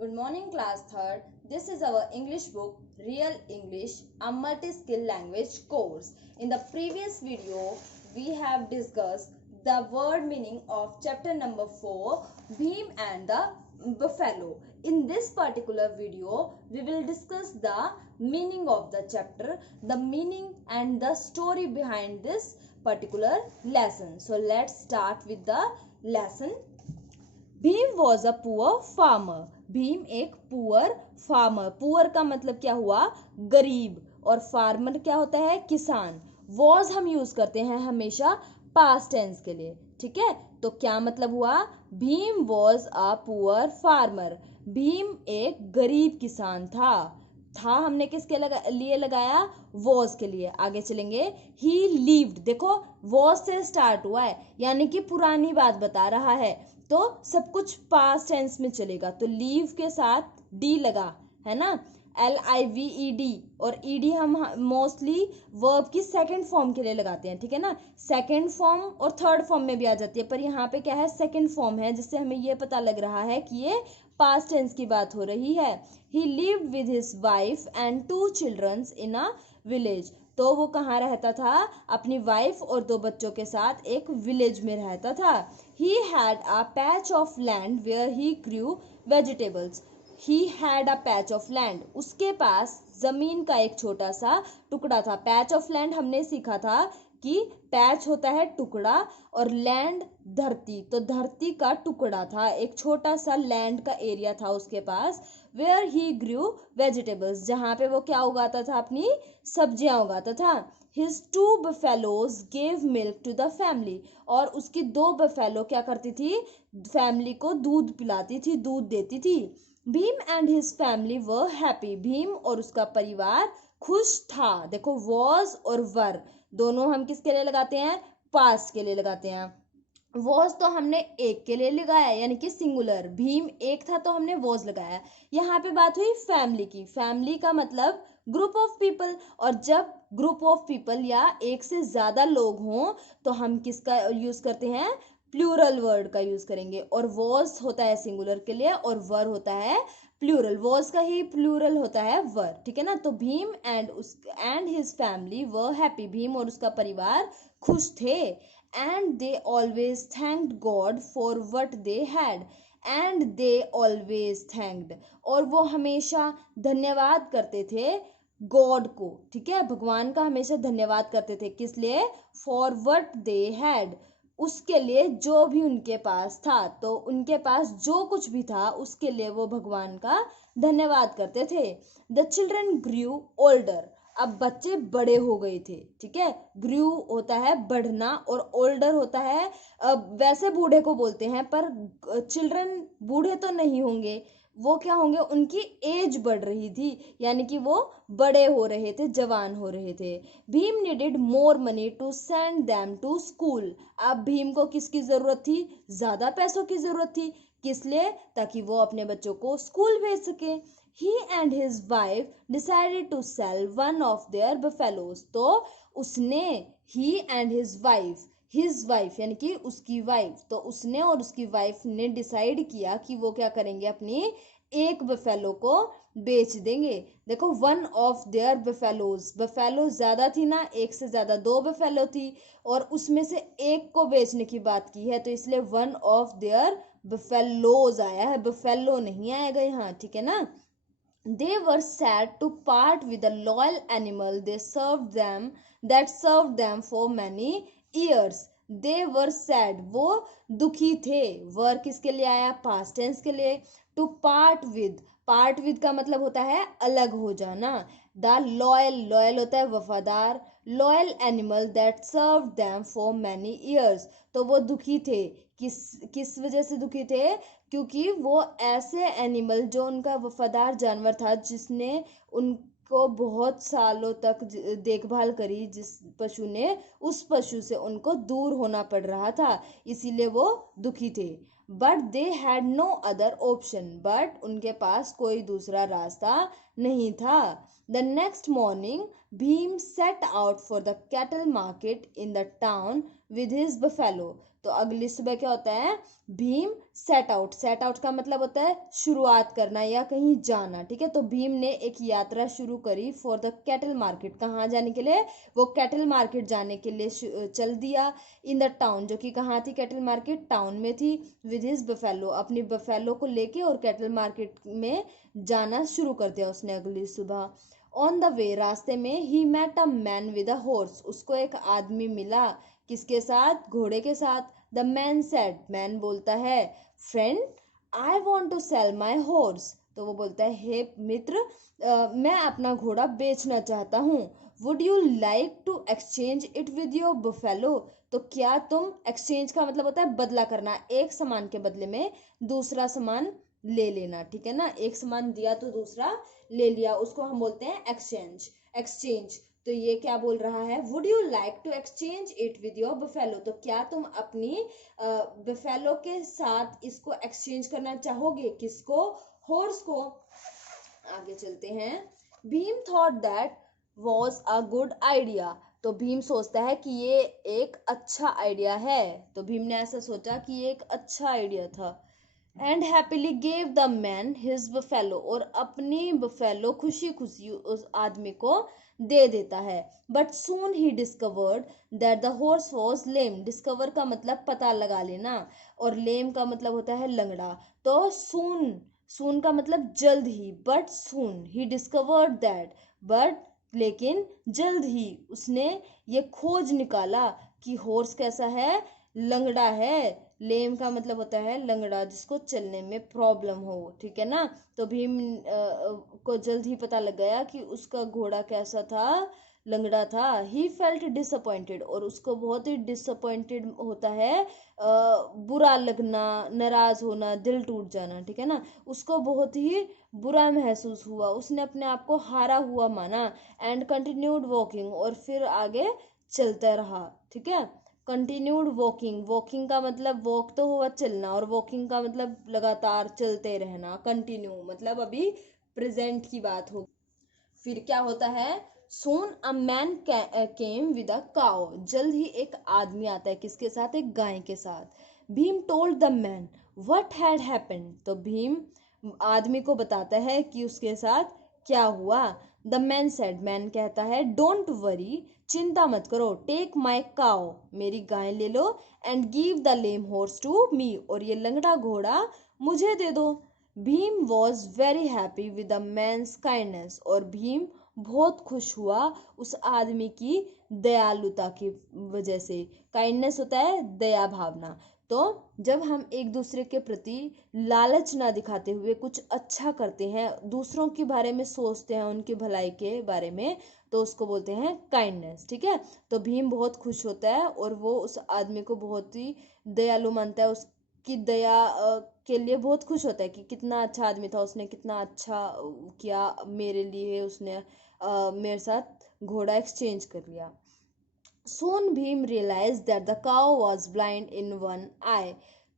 Good morning, class third. This is our English book, Real English, a multi-skill language course. In the previous video, we have discussed the word meaning of chapter number 4, Bhim and the Buffalo. In this particular video, we will discuss the meaning of the chapter, the meaning and the story behind this particular lesson. So let's start with the lesson. Bhim was a poor farmer. Bhim एक poor farmer. Poor का मतलब क्या हुआ? गरीब. और farmer क्या होता है? किसान. वॉज हम यूज करते हैं हमेशा पास्ट टेंस के लिए. ठीक है, तो क्या मतलब हुआ? Bhim was a poor farmer. Bhim एक गरीब किसान था. हमने किसके लिए लगाया? वॉज के लिए. आगे चलेंगे. ही लिव्ड. देखो वॉज से स्टार्ट हुआ है, यानी कि पुरानी बात बता रहा है, तो सब कुछ पास्ट टेंस में चलेगा. तो लीव के साथ डी लगा है ना, LIVED. और ईडी हम मोस्टली वर्ब की सेकंड फॉर्म के लिए लगाते हैं. ठीक है ना, सेकंड फॉर्म और थर्ड फॉर्म में भी आ जाती है, पर यहाँ पे क्या है? सेकंड फॉर्म है, जिससे हमें ये पता लग रहा है कि ये पास्ट टेंस की बात हो रही है. ही lived with his wife and 2 children's in a village. तो वो कहाँ रहता था? अपनी वाइफ और 2 बच्चों के साथ एक विलेज में रहता था. He had a patch of land where he grew vegetables. He had a patch of land. उसके पास जमीन का एक छोटा सा टुकड़ा था. पैच ऑफ लैंड हमने सीखा था कि पैच होता है टुकड़ा और लैंड धरती. तो धरती का टुकड़ा था, एक छोटा सा लैंड का एरिया था उसके पास. वेयर ही ग्रू वेजिटेबल्स, जहाँ पे वो क्या उगाता था? अपनी सब्जियां उगाता था. His 2 buffaloes gave milk to the family. और उसकी 2 बफेलो क्या करती थी? फैमिली को दूध पिलाती थी, दूध देती थी. Bhim and his family were happy. Bhim और उसका परिवार खुश था. देखो वॉज और वर दोनों हम किसके लिए लगाते हैं? पास्ट के लिए लगाते हैं. वॉज तो हमने एक के लिए लगाया, यानी कि सिंगुलर. भीम एक था तो हमने वॉज लगाया. यहाँ पे बात हुई फैमिली की. फैमिली का मतलब ग्रुप ऑफ पीपल. और जब ग्रुप ऑफ पीपल या एक से ज्यादा लोग हों तो हम किसका यूज करते हैं? प्लूरल वर्ड का यूज करेंगे. और वॉज होता है सिंगुलर के लिए और वर होता है प्लूरल. वॉज का ही प्लूरल होता है वर. ठीक है ना, तो Bhim and his family were happy. Bhim और उसका परिवार खुश थे. And they always thanked God for what they had. And they always thanked. और वो हमेशा धन्यवाद करते थे गॉड को. ठीक है, भगवान का हमेशा धन्यवाद करते थे. किस लिए? For what they had. उसके लिए जो भी उनके पास था. तो उनके पास जो कुछ भी था उसके लिए वो भगवान का धन्यवाद करते थे. The children grew older. अब बच्चे बड़े हो गए थे. ठीक है, ग्रू होता है बढ़ना और ओल्डर होता है वैसे बूढ़े को बोलते हैं, पर चिल्ड्रन बूढ़े तो नहीं होंगे, वो क्या होंगे? उनकी एज बढ़ रही थी, यानी कि वो बड़े हो रहे थे, जवान हो रहे थे. Bheem needed more money to send them to school. अब भीम को किसकी जरूरत थी? ज्यादा पैसों की जरूरत थी. किस लिए? ताकि वो अपने बच्चों को स्कूल भेज सके. He and his wife decided to sell one of their buffaloes. तो उसने he and his wife यानी कि उसकी वाइफ, तो उसने और उसकी वाइफ ने डिसाइड किया कि वो क्या करेंगे? अपनी एक बफेलो को बेच देंगे. देखो one of their buffaloes, buffalo ज्यादा थी ना, एक से ज्यादा 2 बफेलो थी और उसमें से एक को बेचने की बात की है, तो इसलिए वन ऑफ देयर बफेलोज आया है, बफेलो नहीं आएगा यहाँ. ठीक है ना. They were sad to part with a loyal animal that served them for many years. They were sad. वो दुखी थे. वर किसके लिए आया? पास्ट टेंस के लिए. To part with का मतलब होता है अलग हो जाना. The loyal होता है वफादार. Loyal animal that served them for many years. तो वो दुखी थे. किस वजह से दुखी थे? क्योंकि वो ऐसे एनिमल, जो उनका वफादार जानवर था, जिसने उनको बहुत सालों तक देखभाल करी, जिस पशु ने, उस पशु से उनको दूर होना पड़ रहा था, इसीलिए वो दुखी थे. But they had no other option. But उनके पास कोई दूसरा रास्ता नहीं था. The next morning Bheem set out for the cattle market in the town with his buffalo. तो अगली सुबह क्या होता है, Bheem set out. Set out का मतलब होता है शुरुआत करना या कहीं जाना, ठीक है। तो भीम ने एक यात्रा शुरू करी फॉर द कैटल मार्केट, कहाँ जाने के लिए, वो कैटल मार्केट जाने के लिए चल दिया। इन द टाउन, जो कि कहाँ थी कैटल मार्केट, टाउन में थी। विद हिज बफेलो, अपनी बफेलो को लेके और कैटल मार्केट में जाना शुरू कर दिया उसने अगली सुबह। ऑन द वे, रास्ते में, he met a man with a horse, उसको एक आदमी मिला, किसके साथ, घोड़े के साथ। द मैन सेड, मैन बोलता है, friend I want to sell my horse, तो वो बोलता है, हे मित्र, मैं अपना घोड़ा बेचना चाहता हूँ। Would you like to exchange it with your buffalo, तो क्या तुम, एक्सचेंज का मतलब होता है बदला करना, एक सामान के बदले में दूसरा सामान ले लेना, ठीक है ना। एक सामान दिया तो दूसरा ले लिया, उसको हम बोलते हैं एक्सचेंज। एक्सचेंज, तो ये क्या बोल रहा है, would you like to exchange it with your buffalo, तो क्या तुम अपनी बफेलो के साथ इसको एक्सचेंज करना चाहोगे, किसको, हॉर्स को। आगे चलते हैं। Bhim thought that was a good idea, तो भीम सोचता है कि ये एक अच्छा आइडिया है, तो भीम ने ऐसा सोचा कि ये एक अच्छा आइडिया था। And happily gave the man his buffalo, और अपनी बफेलो खुशी खुशी उस आदमी को दे देता है। But soon he discovered that the horse was lame, discover का मतलब पता लगा लेना, और लेम का मतलब होता है लंगड़ा। तो सून, सून का मतलब जल्द ही, but soon he discovered that, but लेकिन जल्द ही उसने ये खोज निकाला कि हॉर्स कैसा है, लंगड़ा है। लेम का मतलब होता है लंगड़ा, जिसको चलने में प्रॉब्लम हो, ठीक है ना। तो भीम को जल्द ही पता लग गया कि उसका घोड़ा कैसा था, लंगड़ा था। ही फेल्ट डिसअपॉइंटेड, और उसको बहुत ही डिसअपॉइंटेड होता है, बुरा लगना, नाराज होना, दिल टूट जाना, ठीक है ना। उसको बहुत ही बुरा महसूस हुआ, उसने अपने आप को हारा हुआ माना। एंड कंटिन्यूड वॉकिंग, और फिर आगे चलता रहा, ठीक है। कंटिन्यूड वॉकिंग, वॉकिंग का मतलब वॉक तो हुआ चलना, और वॉकिंग का मतलब लगातार चलते रहना। कंटिन्यू मतलब अभी प्रेजेंट की बात हो। फिर क्या होता है, soon a man came with a cow, जल्द ही एक आदमी आता है, किसके साथ, एक गाय के साथ। Bhim told the man what had happened, तो भीम आदमी को बताता है कि उसके साथ क्या हुआ। द मैन सेड, मैन कहता है, डोंट वरी, चिंता मत करो, टेक माई काउ, मेरी गाय ले लो, and give the lame horse to me, और ये लंगड़ा घोड़ा मुझे दे दो। Bhim was very happy with the man's kindness, और भीम बहुत खुश हुआ उस आदमी की दयालुता की वजह से। काइंडनेस होता है दया भावना। तो जब हम एक दूसरे के प्रति लालच ना दिखाते हुए कुछ अच्छा करते हैं, दूसरों के बारे में सोचते हैं, उनकी भलाई के बारे में, तो उसको बोलते हैं काइंडनेस, ठीक है। तो भीम बहुत खुश होता है, और वो उस आदमी को बहुत ही दयालु मानता है, उसकी दया के लिए बहुत खुश होता है कि कितना अच्छा आदमी था, उसने कितना अच्छा किया मेरे लिए, उसने मेरे साथ घोड़ा एक्सचेंज कर लिया। Soon Bhim realized that the cow was blind in one eye.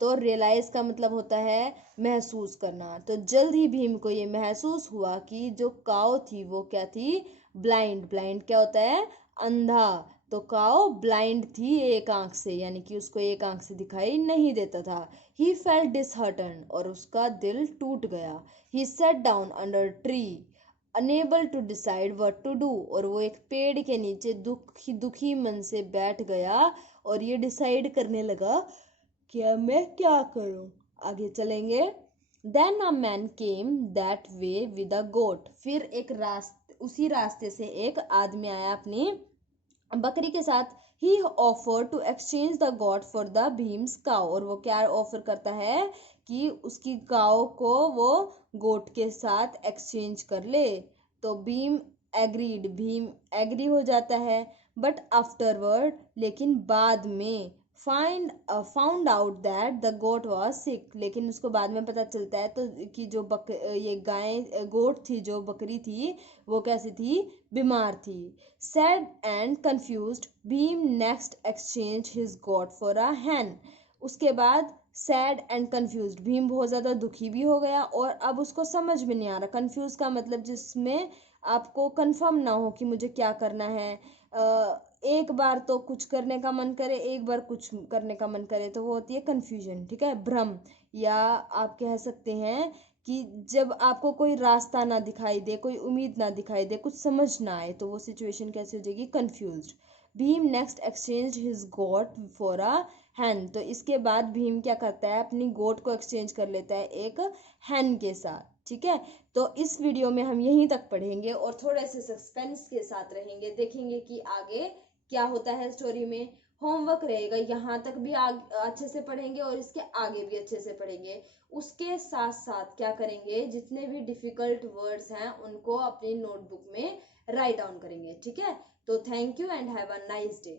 तो रियलाइज का मतलब होता है महसूस करना। तो जल्द ही भीम को ये महसूस हुआ कि जो काव थी वो क्या थी, ब्लाइंड। ब्लाइंड क्या होता है, अंधा। तो काव ब्लाइंड थी एक आंख से, यानी कि उसको एक आंख से दिखाई नहीं देता था। ही फेल्ट डिसहर्टन, और उसका दिल टूट गया। He sat down under tree unable to decide what to do, और वो एक पेड़ के नीचे दुखी दुखी मन से बैठ गया, और ये डिसाइड करने लगा कि अब मैं क्या करूं। आगे चलेंगे। Then a man came that way with a goat, फिर एक रास्ते, उसी रास्ते से एक आदमी आया अपनी बकरी के साथ। He offer to exchange the goat for the Bhim's cow, और वो क्या ऑफर करता है कि उसकी गाय को वो गोट के साथ एक्सचेंज कर ले। तो भीम एग्रीड, भीम एग्री हो जाता है। बट आफ्टरवर्ड, लेकिन बाद में, found out that the goat was sick, लेकिन उसको बाद में पता चलता है तो कि जो ये गाय गोट थी, जो बकरी थी, वो कैसी थी, बीमार थी। Sad and confused Bhim next exchange his goat for a hen, उसके बाद सैड एंड कंफ्यूज्ड, भीम बहुत ज़्यादा दुखी भी हो गया, और अब उसको समझ में नहीं आ रहा। कंफ्यूज का मतलब जिसमें आपको कंफर्म ना हो कि मुझे क्या करना है, एक बार तो कुछ करने का मन करे, एक बार कुछ करने का मन करे, तो वो होती है कंफ्यूजन, ठीक है, भ्रम। या आप कह सकते हैं कि जब आपको कोई रास्ता ना दिखाई दे, कोई उम्मीद ना दिखाई दे, कुछ समझ ना आए, तो वो सिचुएशन कैसी हो जाएगी, confused. Bhim next exchange his goat for a hen. तो इसके बाद भीम क्या करता है, अपनी गोट को एक्सचेंज कर लेता है एक हैन के साथ, ठीक है। तो इस वीडियो में हम यहीं तक पढ़ेंगे और थोड़े से सस्पेंस के साथ रहेंगे, देखेंगे कि आगे क्या होता है स्टोरी में। होमवर्क रहेगा, यहाँ तक भी अच्छे से पढ़ेंगे और इसके आगे भी अच्छे से पढ़ेंगे। उसके साथ साथ क्या करेंगे, जितने भी डिफिकल्ट वर्ड्स हैं उनको अपनी नोटबुक में राइट डाउन करेंगे, ठीक है। तो thank you and have a nice day.